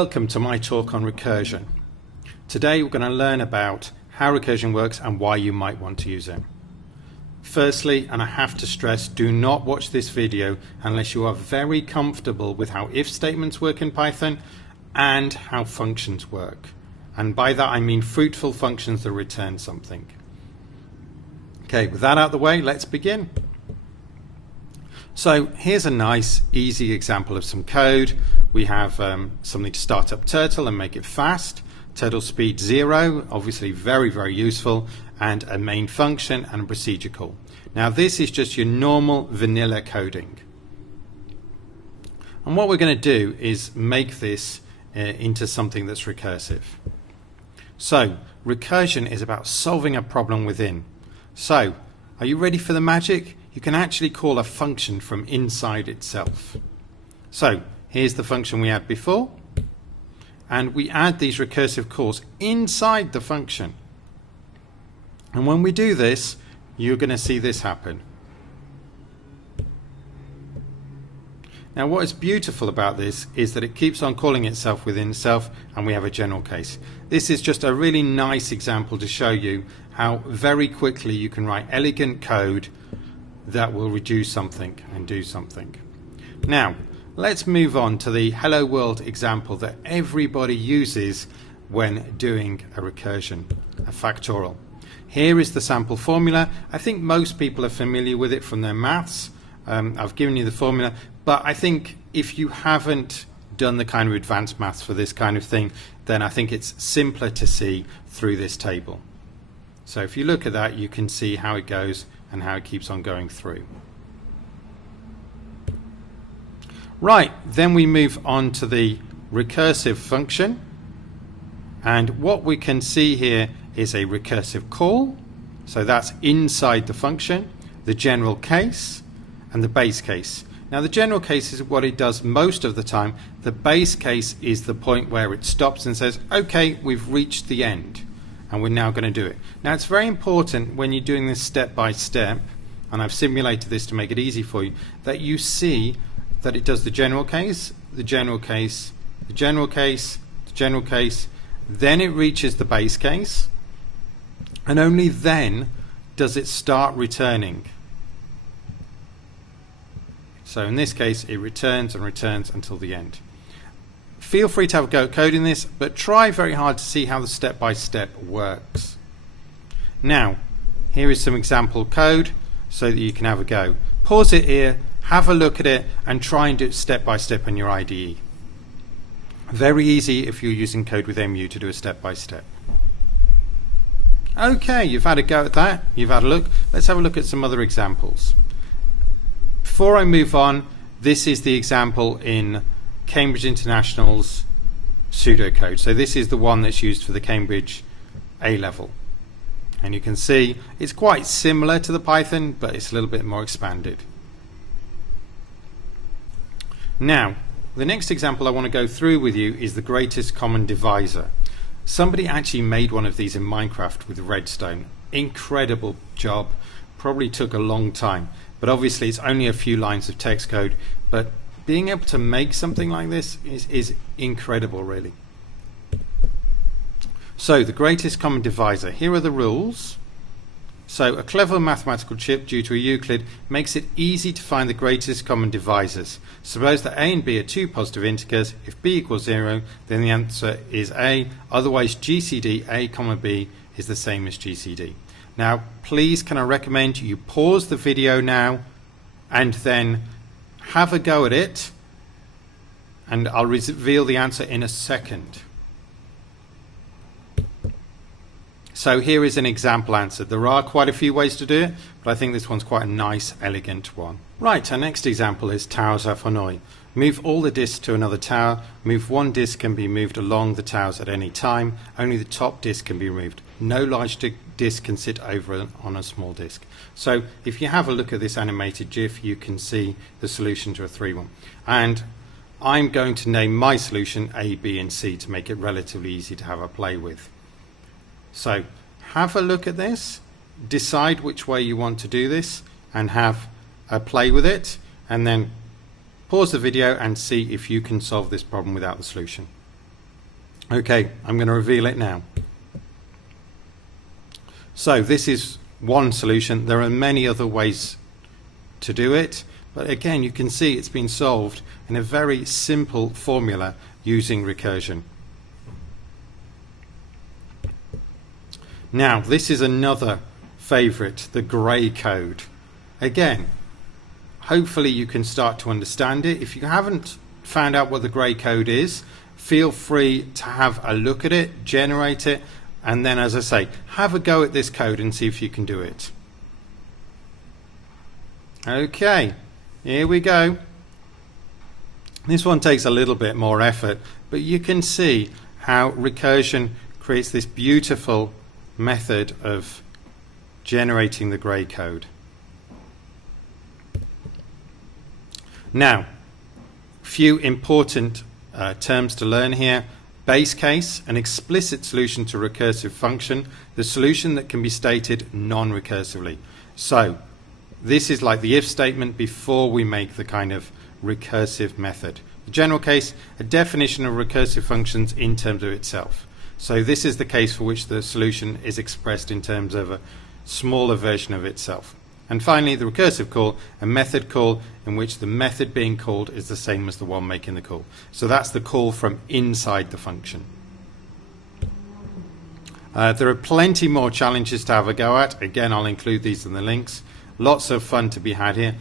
Welcome to my talk on recursion. Today we're going to learn about how recursion works and why you might want to use it. Firstly, and I have to stress, do not watch this video unless you are very comfortable with how if statements work in Python and how functions work. And by that I mean fruitful functions that return something. Okay, with that out of the way, let's begin. So here's a nice easy example of some code. We have something to start up Turtle and make it fast. Turtle speed 0, obviously very useful, and a main function and a procedure call. Now this is just your normal vanilla coding. And what we're going to do is make this into something that's recursive. So recursion is about solving a problem within. So are you ready for the magic? You can actually call a function from inside itself. So here's the function we had before, and we add these recursive calls inside the function. And when we do this, you're going to see this happen. Now what is beautiful about this is that it keeps on calling itself within itself, and we have a general case. This is just a really nice example to show you how very quickly you can write elegant code that will reduce something and do something. Now let's move on to the hello world example that everybody uses when doing a recursion, a factorial. Here is the sample formula. I think most people are familiar with it from their maths. I've given you the formula, but I think if you haven't done the kind of advanced maths for this kind of thing, then I think it's simpler to see through this table. So if you look at that, you can see how it goes and how it keeps on going through. Right, then we move on to the recursive function, and what we can see here is a recursive call. So that's inside the function, the general case and the base case. Now the general case is what it does most of the time. The base case is the point where it stops and says, okay, we've reached the end and we're now going to do it. Now it's very important when you're doing this step by step, and I've simulated this to make it easy for you, that you see that it does the general case, the general case, the general case, the general case, then it reaches the base case, and only then does it start returning. So in this case it returns and returns until the end. Feel free to have a go at coding this, but try very hard to see how the step-by-step works. Now, here is some example code so that you can have a go. Pause it here, have a look at it, and try and do it step-by-step in your IDE. Very easy if you're using code with MU to do a step-by-step. Okay, you've had a go at that, you've had a look. Let's have a look at some other examples. Before I move on, this is the example in Cambridge International's pseudocode. So this is the one that's used for the Cambridge A-level. And you can see it's quite similar to the Python, but it's a little bit more expanded. Now, the next example I want to go through with you is the greatest common divisor. Somebody actually made one of these in Minecraft with redstone. Incredible job. Probably took a long time. But obviously it's only a few lines of text code, but being able to make something like this is incredible, really. So the greatest common divisor, here are the rules. So a clever mathematical chip due to a Euclid makes it easy to find the greatest common divisors. Suppose that a and b are two positive integers. If b equals 0, then the answer is a, otherwise GCD a comma b is the same as GCD. Now please can I recommend you pause the video now and then have a go at it, and I'll reveal the answer in a second. So here is an example answer. There are quite a few ways to do it, but I think this one's quite a nice, elegant one. Right, our next example is towers of Hanoi. Move all the disks to another tower. Move one disk can be moved along the towers at any time. Only the top disk can be removed. No large disk can sit over on a small disk. So if you have a look at this animated GIF, you can see the solution to a 3-1. And I'm going to name my solution A, B, and C to make it relatively easy to have a play with. So have a look at this, decide which way you want to do this, and have a play with it, and then pause the video and see if you can solve this problem without the solution. Okay, I'm going to reveal it now. So this is one solution. There are many other ways to do it, but again you can see it's been solved in a very simple formula using recursion. Now this is another favorite, the grey code. Again, hopefully you can start to understand it. If you haven't found out what the grey code is, feel free to have a look at it, generate it, and then, as I say, have a go at this code and see if you can do it. Okay, here we go. This one takes a little bit more effort, but you can see how recursion creates this beautiful method of generating the grey code. Now, few important terms to learn here. Base case, an explicit solution to a recursive function, the solution that can be stated non-recursively. So this is like the if statement before we make the kind of recursive method. The general case, a definition of recursive functions in terms of itself. So this is the case for which the solution is expressed in terms of a smaller version of itself. And finally, the recursive call, a method call in which the method being called is the same as the one making the call. So that's the call from inside the function. There are plenty more challenges to have a go at. Again, I'll include these in the links. Lots of fun to be had here.